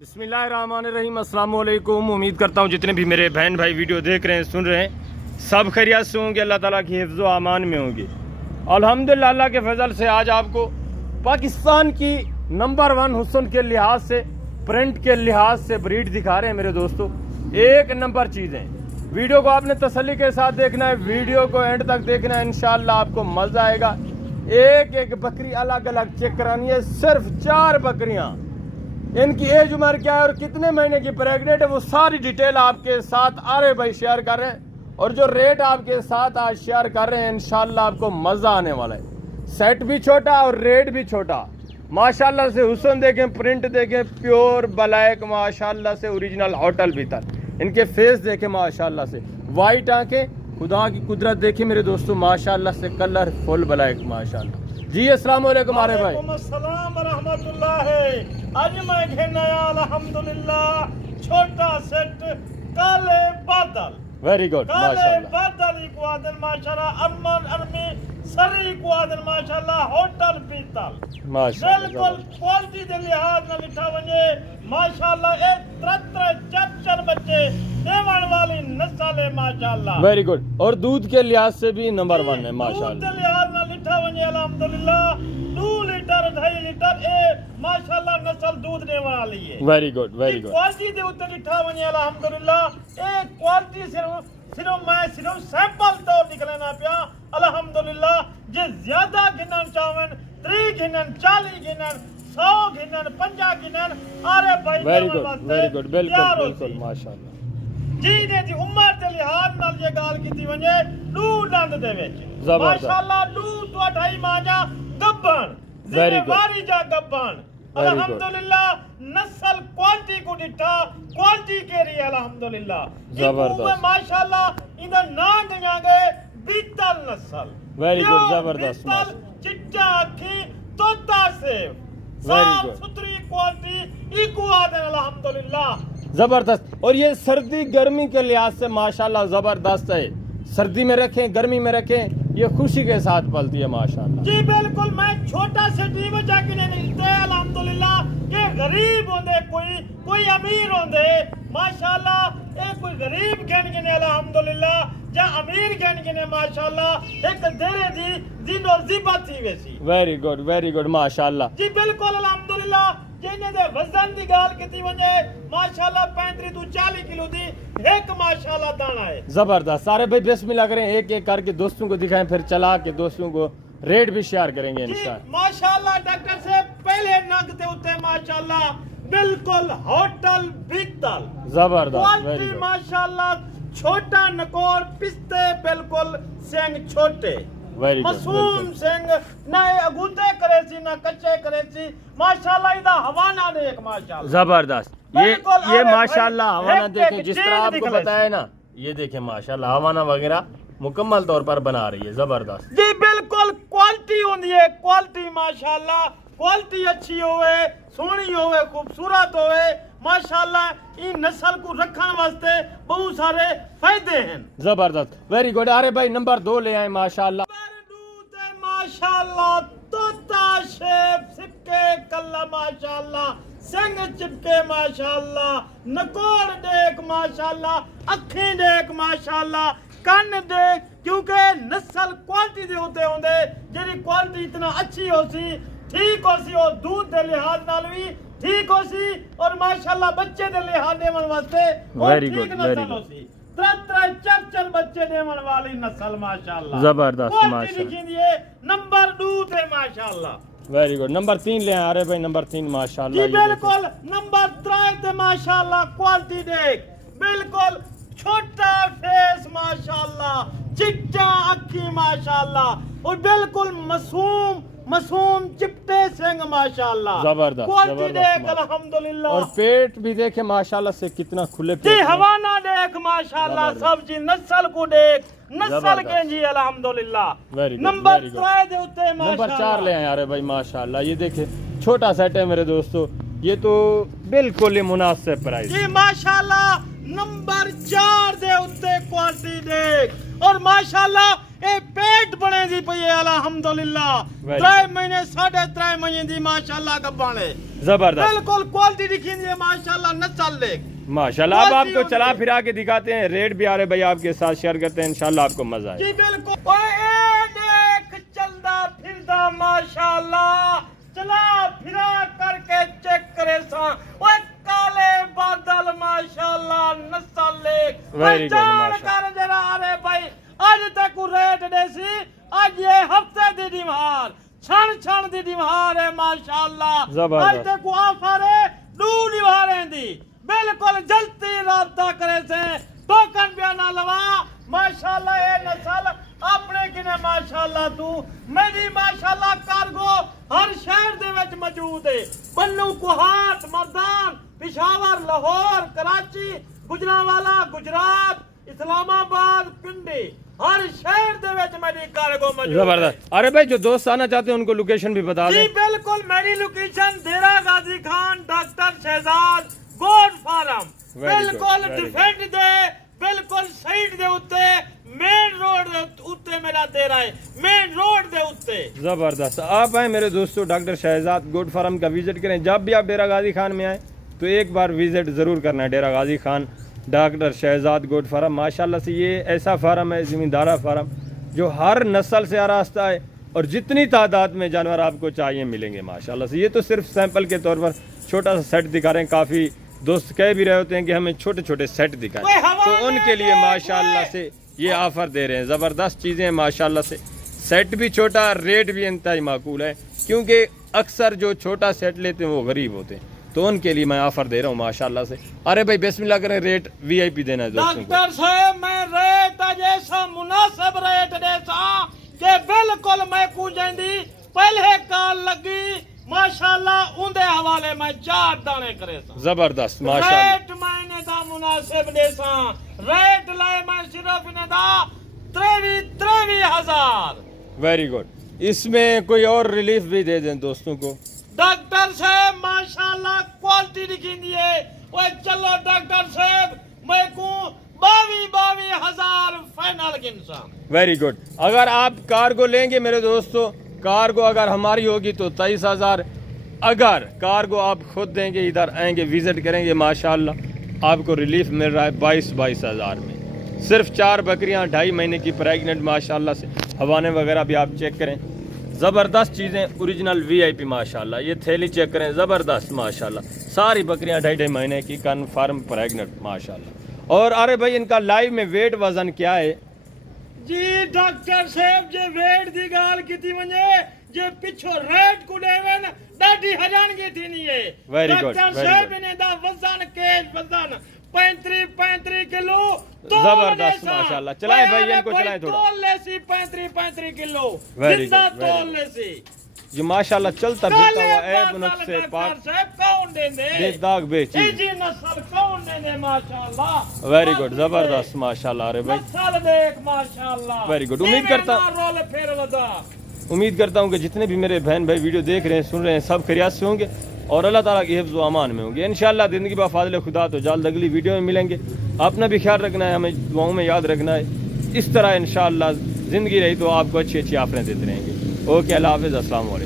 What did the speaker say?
बिस्मिल्लाहिर्रहमानिर्रहीम अस्सलाम वालेकुम। उम्मीद करता हूँ जितने भी मेरे बहन भाई वीडियो देख रहे हैं सुन रहे हैं सब खैरियत से होंगे, अल्लाह ताला की हिफ्ज़ व अमान में होंगे। अल्हम्दुलिल्लाह अल्लाह के फजल से आज आपको पाकिस्तान की नंबर 1 हुस्न के लिहाज से, प्रिंट के लिहाज से ब्रीड दिखा रहे हैं मेरे दोस्तों। एक नंबर चीज़ें, वीडियो को आपने तसल्ली के साथ देखना है, वीडियो को एंड तक देखना है, इंशाल्लाह आपको मज़ा आएगा। एक एक बकरी अलग अलग चेक करानी है, सिर्फ 4 बकरियाँ, इनकी एज उम्र क्या है और कितने महीने की प्रेग्नेंट है वो सारी डिटेल आपके साथ आरे भाई शेयर कर रहे हैं। और जो रेट आपके साथ आज शेयर कर रहे हैं इंशाल्लाह आपको मज़ा आने वाला है। सेट भी छोटा और रेट भी छोटा, माशाल्लाह से हुस्न देखें, प्रिंट देखें, प्योर ब्लैक माशाल्लाह से ओरिजिनल होटल भीतर, इनके फेस देखें माशाल्लाह से, वाइट आंखें, खुदा की कुदरत देखें मेरे दोस्तों माशाल्लाह से, कलर फुल ब्लैक माशाल्लाह। जी अस्सलाम वालेकुम आरे भाई। अस्सलाम व रहमतुल्लाह। आज मैं घेना अल्हम्दुलिल्लाह छोटा सेट काले बादल, वेरी गुड काले माशाल्लाह बादल इक्वादल माशाल्लाह, अरमान अरमी सरी इक्वादल माशाल्लाह, होटल पीतल माशाल्लाह बिल्कुल क्वालिटी दे लिहाज ना लिखा वने माशाल्लाह। एक 3 बच्चे देवन वाली नस्ल है माशाल्लाह, वेरी गुड। और दूध के लिहाज से भी नंबर 1 है दूध माशाल्लाह। दे लिहाज ना लिखा वने अल्हम्दुलिल्लाह 2 लीटर 2.5 लीटर ए माशाल्लाह नस्ल दूध देने वाली है। Very good very good. Quality दे उत्ते लिखा वने अल्हम्दुलिल्लाह। एक क्वालिटी सिर्फ सैंपल तौर निकलना पिया अल्हम्दुलिल्लाह। जे ज्यादा गिनन चावन 3 गिनन 40 गिनन 100 गिनन 50 गिनन अरे भाई वेरी गुड बिल्कुल बिल्कुल माशाल्लाह। जी ने जी उम्र दे लिहाज नाल ये गाल कीती वने लू दंद दे विच माशाल्लाह लू तो 2.5 माजा गब्बन जिम्मेवारी जा गब्बन अल्हम्दुलिल्लाह। नस्ल क्वालिटी को डिठा क्वालिटी के रही अल्हम्दुलिल्लाह जबरदस्त माशाल्लाह। इंदा नाम देंगे बीतल नस्ल, वेरी गुड जबरदस्त बीतल चिट्टा अखी तोता से साफ सुथरी क्वालिटी इक्वादल अल्हम्दुलिल्लाह जबरदस्त। और ये सर्दी गर्मी के लिहाज से माशाल्लाह जबरदस्त है, सर्दी में रखें गर्मी में रखें, ये खुशी के साथ पलती है माशाल्लाह। जी बिल्कुल। मैं छोटा से टीम जाके नहीं अल्हम्दुलिल्लाह के गरीब होंदे कोई अमीर होंदे माशाल्लाह, ए कोई गरीब कहन के अल्हम्दुलिल्लाह जा अमीर कहन के माशाल्लाह एक देरे दी दिन और जिबत थी वैसी। वेरी गुड माशाल्लाह। जी बिल्कुल अल्हम्दुलिल्लाह। जिन्हें दे वजन दी गाल कीती वने माशाल्लाह 35 to 40 किलो दी एक माशाल्लाह दाना है जबरदस्त। सारे भाई बिस्मिल्लाह करें, एक एक करके दोस्तों को दिखाएं, फिर चला के दोस्तों को रेट भी शेयर करेंगे इंशाल्लाह। माशाल्लाह डॉक्टर से पहले नग दे उते माशाल्लाह बिल्कुल होटल बीतल जबरदस्त क्वालिटी माशाल्लाह। छोटा नकोर पिस्ते बिल्कुल सेंग छोटे वेरी मासूम सिंह ना अगूते करे सी ना कच्चे करे सी माशाल्लाह। इदा हवाना देख माशाल्लाह जबरदस्त। ये माशाल्लाह हवाना देखें, जिस तरह आपको बताया ना, ये देखें माशाल्लाह हवाना वगैरह मुकम्मल तौर पर बना रही है जबरदस्त। जी बिल्कुल क्वालिटी होती है, क्वालिटी माशाल्लाह। क्वालिटी अच्छी होवे, सोहनी होवे, खूबसूरत होवे माशाल्लाह। इन नस्ल को रखने वास्ते बहुत सारे फायदे हैं जबरदस्त वेरी गुड। अरे भाई नंबर 2 ले आए माशाल्लाह। माशाल्लाह तोता शेप सिक्के कल्ला माशाल्लाह, सिंग चिपके माशाल्लाह, नकोर देख माशाल्लाह, अखी देख माशाल्लाह, कन देख, क्योंकि नस्ल क्वालिटी दे होते होंदे जेडी क्वालिटी इतना अच्छी होसी ठीक होसी और दूध दे लिहाज नाल भी ठीक होसी और माशाल्लाह बच्चे दे लिहाज देवन वास्ते वेरी ठीक गुड नस्ल होसी। 3 बच्चे देवन वाली नस्ल माशाल्लाह जबरदस्त माशाल्लाह। नंबर 2 थे माशाल्लाह। Very good. नंबर 3 ले आए। अरे भाई नंबर 3 माशाल्लाह। जी बिल्कुल। नंबर 3 थे माशाल्लाह। क्वालिटी देख बिल्कुल छोटा फेस माशाल्लाह, चिट्टा अखी माशाल्लाह और बिल्कुल मासूम चिपटे सिंग माशाल्लाह जबरदस्त। क्वालिटी देख अल्हम्दुलिल्लाह। और पेट भी देखे माशाल्लाह से कितना खुले जी पेट में। हवाना देख माशाल्लाह। सब्जी नस्ल को देख नस्ल के जी अल्हम्दुलिल्लाह। नंबर 3 दे उत्ते नंबर 4 ले आए। अरे भाई माशाल्लाह ये देखे छोटा सेट है मेरे दोस्तों, ये तो बिल्कुल ही मुनासिब प्राइस जी माशाल्लाह। नंबर 4 दे उत्ते क्वालिटी देख और माशाल्लाह اے پیٹ بنے دی پئی ہے الحمدللہ Very 3 مہینے 3.5 مہینے دی ماشاءاللہ گبانے زبردست بالکل کوالٹی دکھی دی ماشاءاللہ نسل دیکھ ماشاءاللہ اب آپ کو چلا پھرا کے دکھاتے ہیں ریٹ بھی آ رہے بھائی آپ کے ساتھ شیئر کرتے ہیں انشاءاللہ آپ کو مزہ آئے جی بالکل اے دیکھ چلدا پھردا ماشاءاللہ چلا پھرا کر کے چیک کرے سا اوے کالے بادل ماشاءاللہ نسل دیکھ Very good, جان ماشاءاللہ. کر جرا آرے بھائی آج تک ریٹ دے سی آج یہ ہفتے دی دیوار چھن دی دیوار ہے ماشاءاللہ زبردست. آج تک آفر ہے 2 دیواریں دی بالکل جلتی رابطہ کرے سے ٹوکن پہ نہ لوا ماشاءاللہ اے نسل اپنے کنے ماشاءاللہ تو میری ماشاءاللہ کارگو ہر شہر دے وچ موجود ہے بلو کوہاٹ مردان پشاور لاہور کراچی گجرانوالا گجرات اسلام آباد پنڈی ہر شہر دے وچ میری کارگو موجود ہے زبردست ارے بھائی جو دوست آنا چاہتے ہیں ان کو لوکیشن بھی بتا دیں جی بالکل میری location Dera Ghazi Khan doctor Shahzad goat farm Very good, بالکل very ڈیفینڈ دے بالکل سائیڈ دے اوتے مین روڈ دے اوتے میرا دیرا ہے مین روڈ دے اوتے زبردست آپ آئیں میرے دوستو ڈاکٹر شہزاد گوڈ فارم کا وزٹ کریں جب بھی آپ ڈیرا غازی خان میں آئیں تو ایک بار وزٹ ضرور کرنا ہے Dera Ghazi Khan doctor Shahzad goat farm ماشاءاللہ سے یہ ایسا فارم ہے زمیندارہ فارم جو ہر نسل سے آراستہ ہے اور جتنی تعداد میں جانور آپ کو چاہیے ملیں گے ماشاءاللہ سے یہ تو صرف سیمپل کے طور پر چھوٹا سا سیٹ دکھا رہے ہیں کافی دوست کہہ بھی رہے ہوتے ہیں کہ ہمیں چھوٹے چھوٹے سیٹ دکھائیں تو ان کے لیے ماشاءاللہ سے یہ آفر دے رہے ہیں زبردست چیزیں ہیں ماشاءاللہ سے سیٹ بھی چھوٹا ریٹ بھی انتہائی معقول ہے کیونکہ اکثر جو چھوٹا سیٹ لیتے ہیں وہ غریب ہوتے ہیں تو ان کے لیے میں آفر دے رہا ہوں ماشاءاللہ سے ارے بھائی بسم اللہ کریں ریٹ وی آئی پی دینا ہے دوستوں کو ڈاکٹر صاحب میں ریٹ جیسا مناسب ریٹ دیسا کہ بالکل میں کو جیندی پہلے کال لگی ماشاءاللہ اندے حوالے میں 4 دانے کرے سا زبردست ماشاءاللہ ریٹ میں دا مناسب دیسا ریٹ لائے میں صرف نے دا 23,000 ویری گڈ اس میں کوئی اور ریلیف بھی دے دیں دوستوں کو ڈاکٹر صاحب ماشاءاللہ کوالٹی لکھی دیئے وہ چلو ڈاکٹر صاحب میں کو 22,000 فائنل گنسا ویری گڈ اگر آپ کارگو لیں گے میرے دوستو کارگو اگر ہماری ہوگی تو 23,000 اگر کارگو آپ خود دیں گے ادھر آئیں گے وزٹ کریں گے ماشاءاللہ آپ کو ریلیف مل رہا ہے 22,000 میں صرف 4 بکریاں 2.5 مہینے کی پریگننٹ ماشاءاللہ سے حوانے وغیرہ بھی آپ چیک کریں زبردست چیزیں اوریجنل وی آئی پی ماشاءاللہ یہ تھیلی چیک کریں زبردست ماشاءاللہ ساری بکریاں 2.5 مہینے کی کنفرم پریگننٹ ماشاءاللہ اور ارے بھائی ان کا لائیو میں ویٹ وزن کیا ہے جی ڈاکٹر صاحب جے ویٹ دی گال کیتی ونجے جے پچھو ریٹ کو دیون ڈاڈی حیرانگی تھی نہیں ہے Very good, ڈاکٹر very صاحب good. نے دا وزن کیش وزن 35 کلو زبردست ماشاءاللہ چلائیں بھائی ان کو چلائیں تھوڑا تول لیسی 35 کلو Very زندہ good, very تول good. لیسی جو ماشاءاللہ چلتا پھرتا ہوا عیب نقص سے ڈاکٹر پاک صاحب کون دیں بے دے داغ بے چیز جی نسل کون دیں دے ماشاءاللہ ویری گڈ زبردست ماشاءاللہ ارے بھائی نسل دیکھ ماشاءاللہ Very good. امید کرتا رول پھر ودا امید کرتا ہوں کہ جتنے بھی میرے بہن بھائی ویڈیو دیکھ رہے ہیں سن رہے ہیں سب خیریت سے ہوں گے اور اللہ تعالیٰ کی حفظ و امان میں ہوں گے انشاءاللہ زندگی با فاضل خدا تو جلد اگلی ویڈیو میں ملیں گے اپنا بھی خیال رکھنا ہے ہمیں دعاؤں میں یاد رکھنا ہے اس طرح انشاءاللہ زندگی رہی تو آپ کو اچھی اچھی آفریں دیتے رہیں گے اوکے اللہ حافظ السلام علیکم